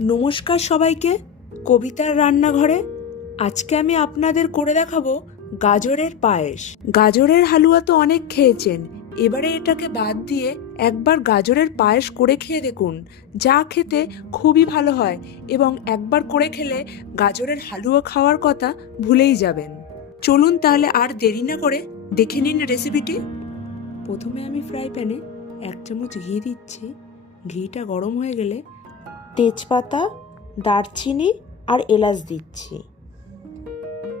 নমস্কার সবাইকে, কবিতার রান্নাঘরে। আজকে আমি আপনাদের করে দেখাবো গাজরের পায়েস। গাজরের হালুয়া তো অনেক খেয়েছেন, এবারে এটাকে বাদ দিয়ে একবার গাজরের পায়েস করে খেয়ে দেখুন। যা খেতে খুবই ভালো হয় এবং একবার করে খেলে গাজরের হালুয়া খাওয়ার কথা ভুলেই যাবেন। চলুন তাহলে আর দেরি না করে দেখে নিন রেসিপিটি প্রথমে আমি ফ্রাই প্যানে এক চামচ ঘি দিচ্ছি। ঘিটা গরম হয়ে গেলে তেজপাতা, দারচিনি আর এলাচ দিচ্ছি।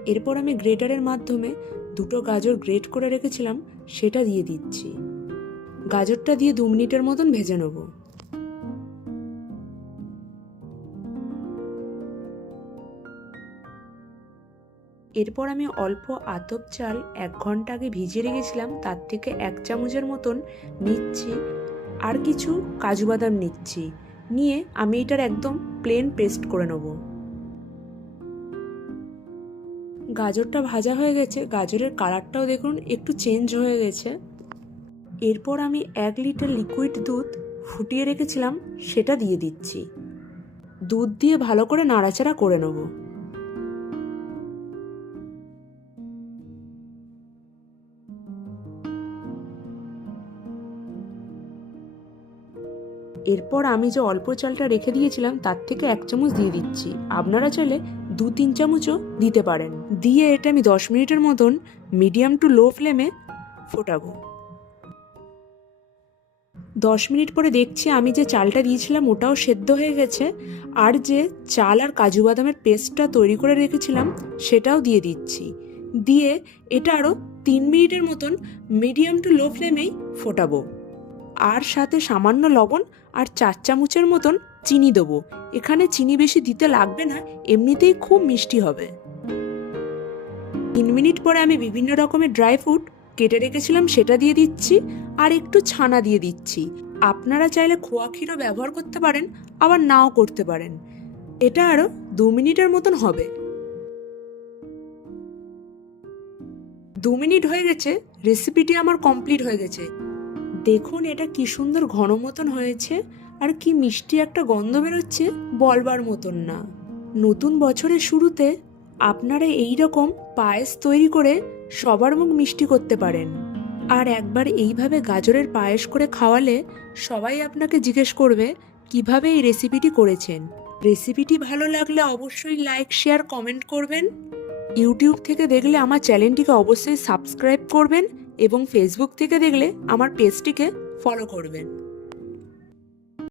এরপর আমি গ্রেটারের মাধ্যমে দুটো গাজর গ্রেট করে রেখেছিলাম, সেটা দিয়ে দিচ্ছি। গাজরটা দিয়ে দু মিনিটের মতন ভেজে নেব। এরপর আমি অল্প আতপ চাল এক ঘণ্টা আগে ভিজিয়ে রেখেছিলাম, তার থেকে এক চামচের মতন নিচ্ছি, আর কিছু কাজু বাদাম নিচ্ছি। নিয়ে আমি এটার একদম প্লেন পেস্ট করে নেব। গাজরটা ভাজা হয়ে গেছে, গাজরের কালারটাও দেখুন একটু চেঞ্জ হয়ে গেছে। এরপর আমি এক লিটার লিকুইড দুধ ফুটিয়ে রেখেছিলাম, সেটা দিয়ে দিচ্ছি। দুধ দিয়ে ভালো করে নাড়াচাড়া করে নেব। এরপর আমি যে অল্প চালটা রেখে দিয়েছিলাম, তার থেকে এক চামচ দিয়ে দিচ্ছি। আপনারা চাইলে দু তিন চামচও দিতে পারেন। দিয়ে এটা আমি দশ মিনিটের মতন মিডিয়াম টু লো ফ্লেমে ফোটাবো। দশ মিনিট পরে দেখছি আমি যে চালটা দিয়েছিলাম, ওটাও সেদ্ধ হয়ে গেছে। আর যে চাল আর কাজু বাদামের পেস্টটা তৈরি করে রেখেছিলাম, সেটাও দিয়ে দিচ্ছি। দিয়ে এটা আরও তিন মিনিটের মতন মিডিয়াম টু লো ফ্লেমেই ফোটাবো। আর সাথে সামান্য লবণ আর চার চামচের মতন চিনি দেবো। এখানে চিনি বেশি দিতে লাগবে না, এমনিতেই খুব মিষ্টি হবে। তিন মিনিট পরে আমি বিভিন্ন রকমের ড্রাই ফ্রুট কেটে রেখেছিলাম, সেটা দিয়ে দিচ্ছি আর একটু ছানা দিয়ে দিচ্ছি। আপনারা চাইলে খোয়া ক্ষীরও ব্যবহার করতে পারেন, আবার নাও করতে পারেন। এটা আরও দু মিনিটের মতন হবে। দু মিনিট হয়ে গেছে রেসিপিটি আমার কমপ্লিট হয়ে গেছে। দেখুন এটা কি সুন্দর ঘন মতন হয়েছে, আর কি মিষ্টি একটা গন্ধ বেরোচ্ছে বলবার মতন না। নতুন বছরের শুরুতে আপনারা এই রকম পায়েস তৈরি করে সবার মুখ মিষ্টি করতে পারেন। আর একবার এইভাবে গাজরের পায়েস করে খাওয়ালে সবাই আপনাকে জিজ্ঞেস করবে, কীভাবে এই রেসিপিটি করেছেন? রেসিপিটি ভালো লাগলে অবশ্যই লাইক, শেয়ার, কমেন্ট করবেন। ইউটিউব থেকে দেখলে আমার চ্যানেলটিকে অবশ্যই সাবস্ক্রাইব করবেন এবং ফেসবুক থেকে দেখলে আমার পেজটিকে ফলো করবেন।